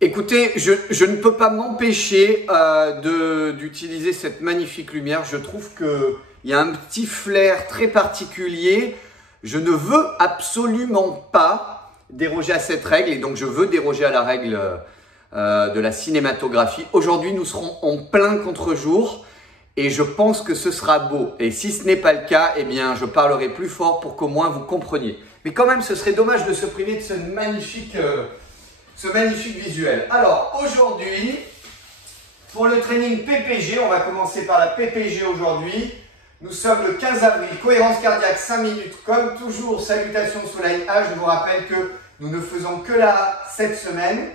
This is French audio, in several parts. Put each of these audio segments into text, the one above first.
Écoutez, je ne peux pas m'empêcher d'utiliser cette magnifique lumière. Je trouve qu'il y a un petit flair très particulier. Je ne veux absolument pas déroger à cette règle et donc je veux déroger à la règle de la cinématographie. Aujourd'hui, nous serons en plein contre-jour et je pense que ce sera beau. Et si ce n'est pas le cas, eh bien, je parlerai plus fort pour qu'au moins vous compreniez. Mais quand même, ce serait dommage de se priver de ce magnifique visuel. Alors, aujourd'hui, pour le training PPG, on va commencer par la PPG aujourd'hui. Nous sommes le 15 avril, cohérence cardiaque 5 minutes. Comme toujours, salutations Soleil A. Je vous rappelle que nous ne faisons que là cette semaine.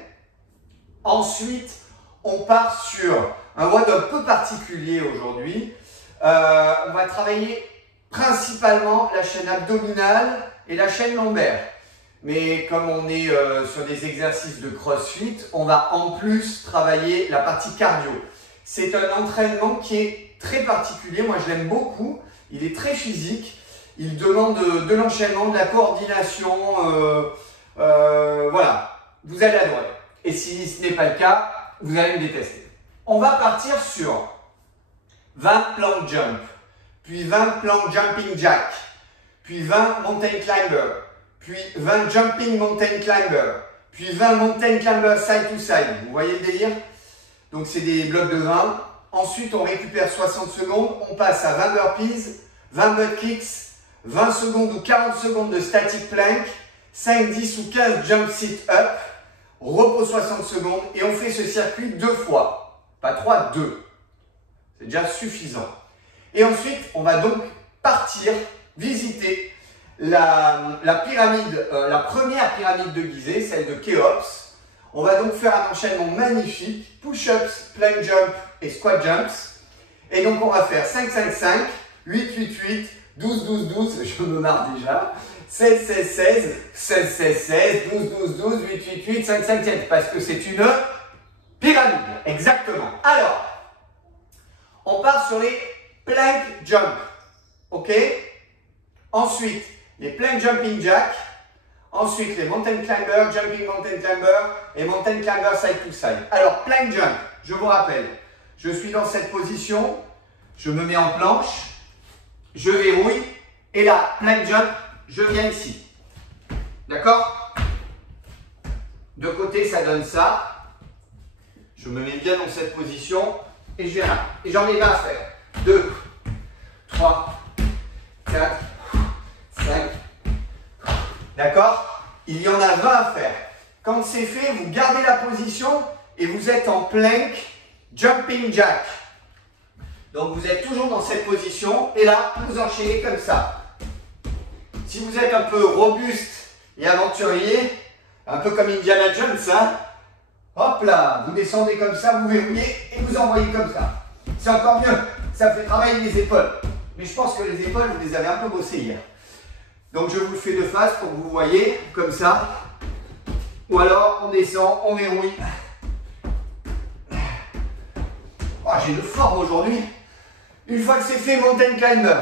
Ensuite, on part sur un WOD un peu particulier aujourd'hui. On va travailler principalement la chaîne abdominale et la chaîne lombaire. Mais comme on est sur des exercices de crossfit, on va en plus travailler la partie cardio. C'est un entraînement qui est très particulier, moi je l'aime beaucoup, il est très physique, il demande de l'enchaînement, de la coordination, voilà, vous allez adorer. Et si ce n'est pas le cas, vous allez me détester. On va partir sur 20 plank jump, puis 20 plank jumping jack, puis 20 mountain climber, puis 20 jumping mountain climber, puis 20 mountain climber side to side. Vous voyez le délire? Donc c'est des blocs de 20. Ensuite, on récupère 60 secondes. On passe à 20 burpees, 20 butt kicks, 20 secondes ou 40 secondes de static plank, 5, 10 ou 15 jump sit up, repos 60 secondes et on fait ce circuit 2 fois. Pas 3, 2. C'est déjà suffisant. Et ensuite, on va donc partir visiter la pyramide, la première pyramide de Gizeh, celle de Khéops. On va donc faire un enchaînement magnifique, push-ups, plank jump et squat jumps. Et donc on va faire 5, 5, 5, 8, 8, 8, 12, 12, 12, je me marre déjà, 16, 16, 16, 16, 16, 16, 12, 12, 12, 8, 8, 8, 5, 5, 7, parce que c'est une pyramide, exactement. Alors, on part sur les plank jump, ok? Ensuite, les plank jumping jack. Ensuite, les mountain climber, jumping mountain climber et mountain climber side to side. Alors, plank jump, je vous rappelle, je suis dans cette position, je me mets en planche, je verrouille et là, plank jump, je viens ici. D'accord? De côté, ça donne ça. Je me mets bien dans cette position et je viens là. Et j'en ai 20 à faire. 2, 3, 4, 5. D'accord? Il y en a 20 à faire. Quand c'est fait, vous gardez la position et vous êtes en plank jumping jack. Donc vous êtes toujours dans cette position et là, vous enchaînez comme ça. Si vous êtes un peu robuste et aventurier, un peu comme Indiana Jones, hein, hop là, vous descendez comme ça, vous verrouillez et vous envoyez comme ça. C'est encore mieux, ça fait travailler les épaules. Mais je pense que les épaules, vous les avez un peu bossées hier. Donc je vous le fais de face pour que vous voyez, comme ça. Ou alors on descend, on verrouille. Oh, j'ai de forme aujourd'hui. Une fois que c'est fait, mountain climber.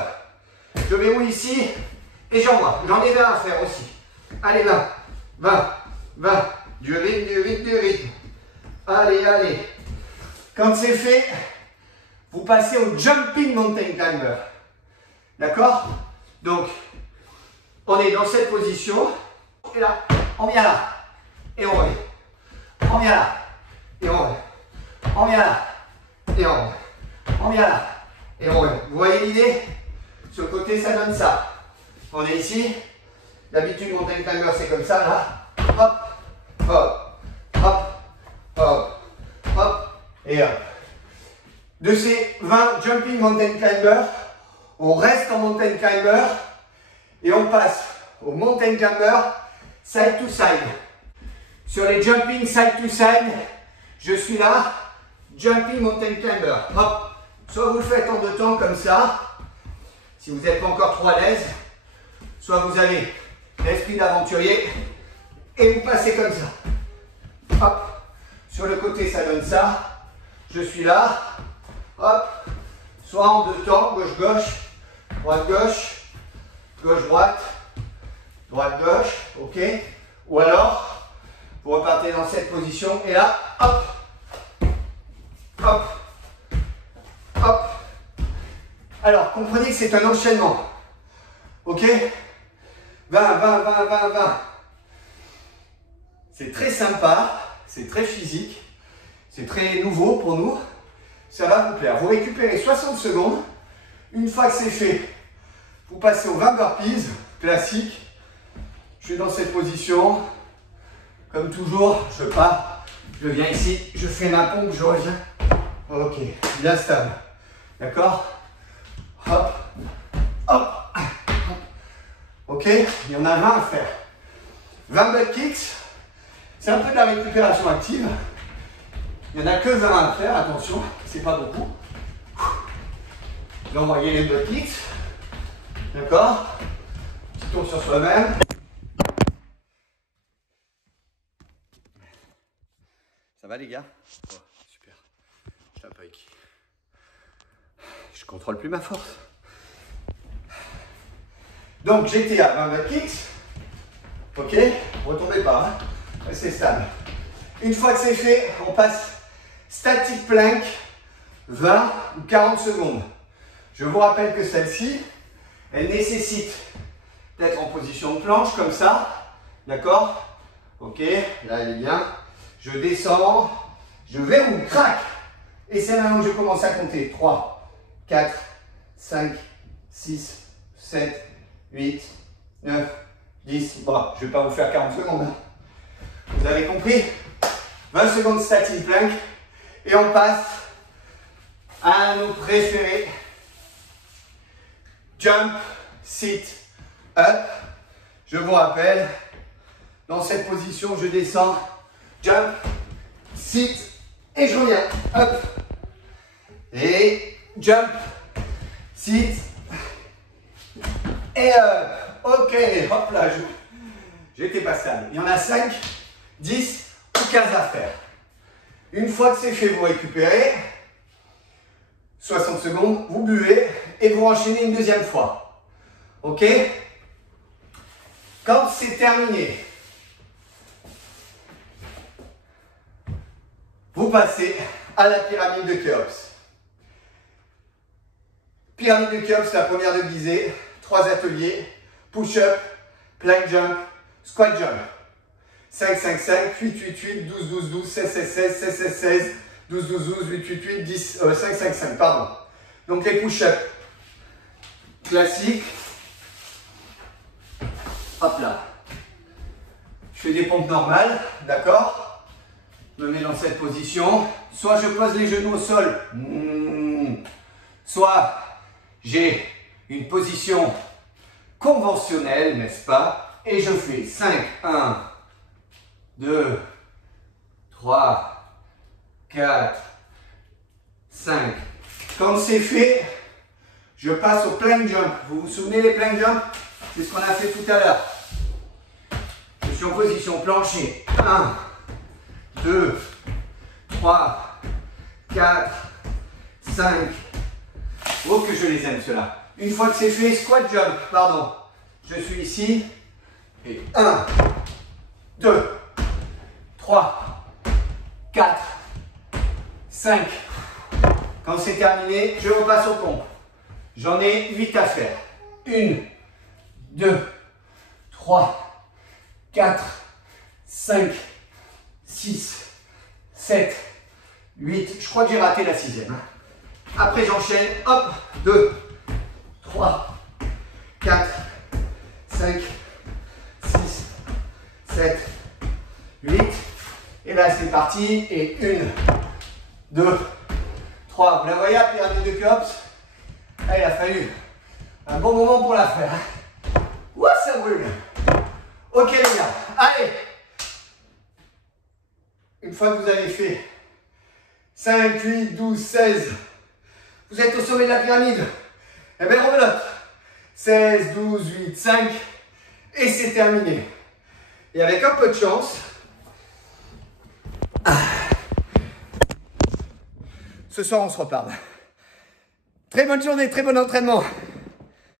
Je verrouille ici et j'envoie. J'en ai 20 à faire aussi. Allez, 20, 20, 20. Du rythme, du rythme, du rythme. Allez, allez. Quand c'est fait, vous passez au jumping mountain climber. D'accord? Donc, on est dans cette position, et là, on vient là, et on revient. On vient là, et on revient. On vient là, et on revient. On vient là, et on revient. Vous voyez l'idée? Sur le côté, ça donne ça. On est ici. D'habitude, mountain climber, c'est comme ça, là. Hop, hop, hop, hop, hop, et hop. De ces 20 jumping mountain climber, on reste en mountain climber, et on passe au mountain climber side to side. Sur les jumping side to side, je suis là, jumping mountain climber. Hop, soit vous le faites en 2 temps comme ça, si vous n'êtes pas encore trop à l'aise, soit vous avez l'esprit d'aventurier et vous passez comme ça. Hop, sur le côté ça donne ça, je suis là, hop, soit en 2 temps, gauche-gauche, droite-gauche, gauche-droite, droite-gauche, ok? Ou alors, Vous repartez dans cette position et là, hop, hop, hop. Alors, comprenez que c'est un enchaînement. Ok? 20, 20, 20, 20, 20. C'est très sympa, c'est très physique, c'est très nouveau pour nous. Ça va vous plaire. Vous récupérez 60 secondes. Une fois que c'est fait, vous passez aux 20 burpees, classique. Je suis dans cette position. Comme toujours, je pars, je viens ici, je fais ma pompe, je reviens. Ok, bien stable. D'accord? Hop, hop, hop. Ok, il y en a 20 à faire. 20 butt kicks, c'est un peu de la récupération active. Il n'y en a que 20 à faire, attention, c'est pas beaucoup. Là, on va gagner les butt kicks. D'accord? Petit tour sur soi-même. Ça va les gars? Oh, super. Je tape avec qui? Je contrôle plus ma force. Donc j'étais à 20 butt kicks. Ok? Retombez pas. Hein? Restez stable. Une fois que c'est fait, on passe static plank 20 ou 40 secondes. Je vous rappelle que celle-ci, elle nécessite d'être en position de planche comme ça. D'accord? Ok, là elle est bien. Je descends, je verrouille, crac. Et c'est là où je commence à compter. 3, 4, 5, 6, 7, 8, 9, 10. Bon, je ne vais pas vous faire 40 secondes. Hein. Vous avez compris? 20 secondes static plank. Et on passe à nos préférés. Jump, sit, up. Je vous rappelle, dans cette position, je descends. Jump, sit, et je reviens. Hop. Et jump, sit, et up. Ok, hop là, j'étais pas stable. Il y en a 5, 10 ou 15 à faire. Une fois que c'est fait, vous récupérez. 60 secondes, vous buvez et vous enchaînez une deuxième fois. Ok? Quand c'est terminé, vous passez à la pyramide de Khéops. Pyramide de Khéops, la première de Gizeh, 3 ateliers, push-up, plank jump, squat jump. 5, 5, 5, 8, 8, 8, 12, 12, 12, 16, 16, 16, 16, 16, 16, 12, 12, 12, 8, 8, 8, 10, 5, 5, 5, pardon. Donc les push-ups classiques. Hop là. Je fais des pompes normales, d'accord? Je me mets dans cette position. Soit je pose les genoux au sol, soit j'ai une position conventionnelle, n'est-ce pas? Et je fais 5, 1, 2, 3, 4, 5. Quand c'est fait, je passe au plank jump. Vous vous souvenez des plank jump? C'est ce qu'on a fait tout à l'heure. Je suis en position plancher. 1, 2, 3, 4, 5. Oh que je les aime ceux-là. Une fois que c'est fait, squat jump, pardon. Je suis ici. Et 1, 2, 3, 4, 5. Quand c'est terminé, je repasse aux pompes. J'en ai 8 à faire. 1, 2, 3, 4, 5, 6, 7, 8. Je crois que j'ai raté la 6e. Après, j'enchaîne. Hop, 2, 3, 4, 5, 6, 7, 8. Et là, c'est parti. Et 1, 2, 3. Vous la voyez, la pyramide de Khéops? Ah, il a fallu un bon moment pour la faire. Ouah, ça brûle. Ok, les gars. Allez. Une fois que vous avez fait 5, 8, 12, 16, vous êtes au sommet de la pyramide. Eh bien, rebelote. 16, 12, 8, 5. Et c'est terminé. Et avec un peu de chance, ce soir, on se reparle. Très bonne journée, très bon entraînement.